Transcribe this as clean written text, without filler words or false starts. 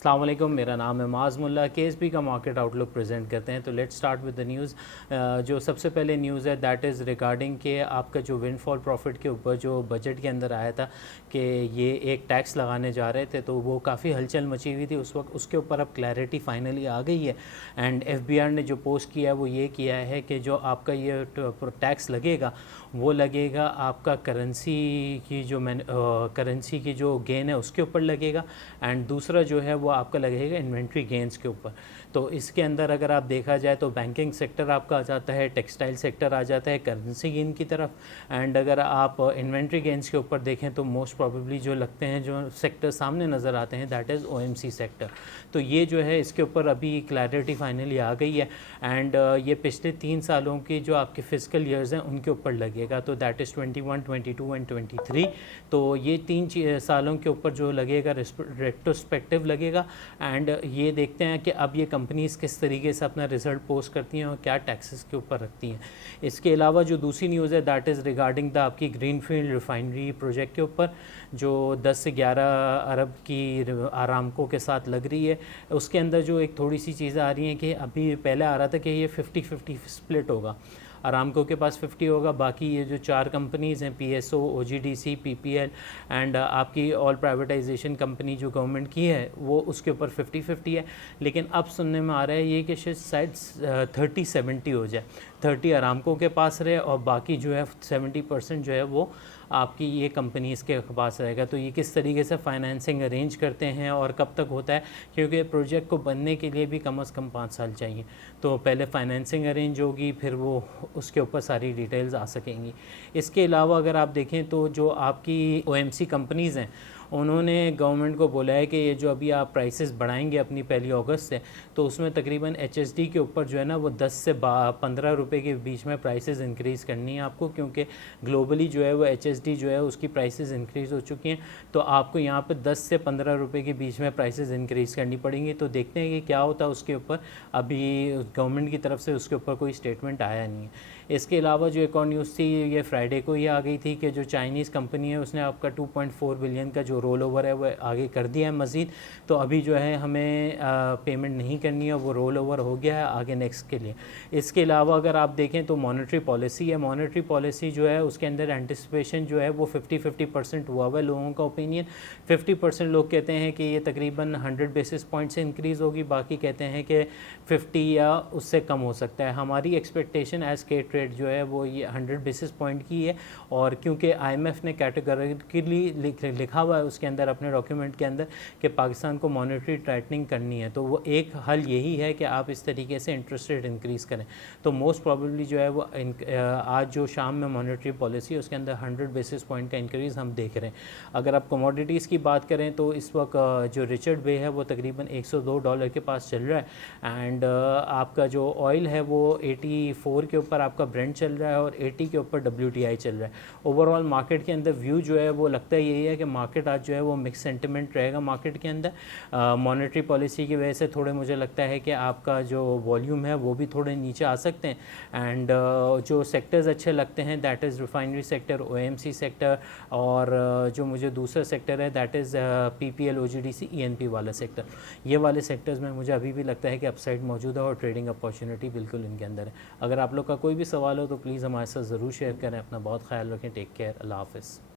السلام علیکم، میرا نام ہے معاذ ملا۔ کے ایس بی کا مارکیٹ آؤٹ لک پریزنٹ کرتے ہیں۔ تو late start with the news. جو سب سے پہلے نیوز ہے دیٹ از ریگارڈنگ کہ آپ کا جو ون فال پروفٹ کے اوپر جو بجٹ کے اندر آیا تھا کہ یہ ایک ٹیکس لگانے جا رہے تھے، تو وہ کافی ہلچل مچی ہوئی تھی اس وقت۔ اس کے اوپر اب کلیئرٹی فائنلی آ گئی ہے، اینڈ ایف بی آر نے جو پوسٹ کیا ہے وہ یہ کیا ہے کہ جو آپ کا یہ ٹیکس لگے گا وہ لگے گا آپ کا کرنسی کی جو گین ہے اس کے اوپر لگے گا، اینڈ دوسرا جو ہے وہ آپ کا لگے گا انوینٹری گینز کے اوپر۔ تو اس کے اندر اگر آپ دیکھا جائے تو بینکنگ سیکٹر آپ کا آ جاتا ہے، ٹیکسٹائل سیکٹر آ جاتا ہے کرنسی گین کی طرف، اینڈ اگر آپ انوینٹری گینز کے اوپر دیکھیں تو موسٹ پروبیبلی جو لگتے ہیں جو سیکٹر سامنے نظر آتے ہیں that is O M C sector. تو یہ جو ہے اس کے اوپر ابھی کلیئرٹی فائنلی آ گئی ہے، اینڈ یہ پچھلے 3 سالوں کی جو آپ کے فسکل ایئرز ہیں ان کے اوپر لگے گا، تو دیٹ از 21، 22 اینڈ 23۔ تو یہ 3 سالوں کے اوپر جو لگے گا ریٹروسپیکٹیو لگے گا، اینڈ یہ دیکھتے ہیں کہ اب یہ کمپنیز کس طریقے سے اپنا رزلٹ پوسٹ کرتی ہیں اور کیا ٹیکسز کے اوپر رکھتی ہیں۔ اس کے علاوہ جو دوسری نیوز ہے دیٹ از ریگارڈنگ دا آپ کی گرین فیلڈ ریفائنری پروجیکٹ کے اوپر، جو 10 سے 11 ارب کی آرامکو کے ساتھ لگ رہی ہے۔ اس کے اندر جو ایک تھوڑی سی چیزیں آ رہی ہیں کہ ابھی پہلے آ رہا تھا کہ یہ 50-50 سپلٹ ہوگا، آرامکو کے پاس 50 ہوگا، باقی یہ جو 4 کمپنیز ہیں P S O, O G D C, P P L and آپ کی آل پرائیویٹائزیشن کمپنی جو گورنمنٹ کی ہے وہ اس کے اوپر 50-50 ہے۔ لیکن اب سننے میں آ رہا ہے یہ کہ شاید 30-70 ہو جائے، 30 آرامکو کے پاس رہے اور باقی جو ہے 70% جو ہے وہ آپ کی یہ کمپنیز کے پاس رہے گا۔ تو یہ کس طریقے سے فائنینسنگ ارینج کرتے ہیں اور کب تک ہوتا ہے، کیونکہ پروجیکٹ کو بننے کے لیے بھی کم از کم 5 سال چاہیے، تو پہلے فائنینسنگ ارینج ہوگی پھر وہ اس کے اوپر ساری ڈیٹیلز آ سکیں گی۔ اس کے علاوہ اگر آپ دیکھیں تو جو آپ کی او ایم سی کمپنیز ہیں انہوں نے گورنمنٹ کو بولا ہے کہ یہ جو ابھی آپ پرائسز بڑھائیں گے اپنی 1 اگست سے، تو اس میں تقریباً ایچ ایس ڈی کے اوپر جو ہے نا وہ 10 سے 15 روپے کے بیچ میں پرائسز انکریز کرنی ہے آپ کو، کیونکہ گلوبلی جو ہے وہ ایچ ایس ڈی جو ہے اس کی پرائسز انکریز ہو چکی ہیں، تو آپ کو یہاں پہ 10 سے 15 روپے کے بیچ میں پرائسز انکریز کرنی پڑیں گی۔ تو دیکھتے ہیں کہ کیا ہوتا ہے اس کے اوپر، ابھی گورنمنٹ کی طرف سے اس کے اوپر کوئی اسٹیٹمنٹ آیا نہیں ہے۔ اس کے علاوہ جو ایک اور نیوز تھی یہ فرائیڈے کو ہی آ گئی تھی کہ جو چائنیز کمپنی ہے اس نے آپ کا 2.4 بلین کا جو رول اوور ہے وہ آگے کر دیا ہے مزید، تو ابھی جو ہے ہمیں پیمنٹ نہیں کرنی ہے، وہ رول اوور ہو گیا ہے آگے نیکسٹ کے لیے۔ اس کے علاوہ اگر آپ دیکھیں تو مانیٹری پالیسی ہے، مانیٹری پالیسی جو ہے اس کے اندر اینٹیسپیشن جو ہے وہ 50% ہوا ہوا ہے لوگوں کا اوپینین۔ 50% لوگ کہتے ہیں کہ یہ تقریباً 100 بیسس پوائنٹ سے انکریز ہوگی، باقی کہتے ہیں کہ 50 یا اس سے کم ہو سکتا ہے۔ ہماری ایکسپیکٹیشن ایز کے ٹریڈ جو ہے وہ یہ 100 بیسس پوائنٹ کی ہے، اور کیونکہ آئی ایم ایف نے کیٹیگریکلی لکھا ہوا ہے اس کے اندر اپنے ڈاکیومنٹ کے اندر کہ پاکستان کو مانیٹری ٹائٹننگ کرنی ہے، تو وہ ایک حل یہی ہے کہ آپ اس طریقے سے انٹرسٹ ریٹ انکریز کریں۔ تو موسٹ پروبیبلی جو ہے وہ آج جو شام میں مانیٹری پالیسی ہے اس کے اندر 100 بیسس پوائنٹ کا انکریز ہم دیکھ رہے ہیں۔ اگر آپ کموڈیٹیز کی بات کریں تو اس وقت جو ریچرڈ وے ہے وہ تقریباً $102 کے پاس چل رہا ہے، اینڈ آپ کا جو آئل ہے وہ 84 کے اوپر آپ کا برینڈ چل رہا ہے اور 80 کے اوپر WTI چل رہا ہے۔ اوور آل مارکیٹ کے اندر ویو جو ہے وہ لگتا ہے یہی ہے کہ مارکیٹ آج جو ہے وہ مکس سینٹیمنٹ رہے گا مارکیٹ کے اندر۔ مانیٹری پالیسی کی وجہ سے تھوڑے مجھے لگتا ہے کہ آپ کا جو والیوم ہے وہ بھی تھوڑے نیچے آ سکتے ہیں، اینڈ جو سیکٹرز اچھے لگتے ہیں that is refinery sector, O M C sector, اور جو مجھے دوسرا سیکٹر ہے that is P P L, O G D C, E N P والا سیکٹر۔ یہ والے سیکٹرز میں مجھے ابھی بھی لگتا ہے کہ اپ سائڈ موجود ہے اور ٹریڈنگ اپارچونیٹی بالکل ان کے اندر ہے۔ اگر آپ لوگ کا کوئی بھی سوال ہو تو پلیز ہمارے ساتھ ضرور شیئر کریں۔ اپنا بہت خیال رکھیں، ٹیک کیئر، اللہ حافظ۔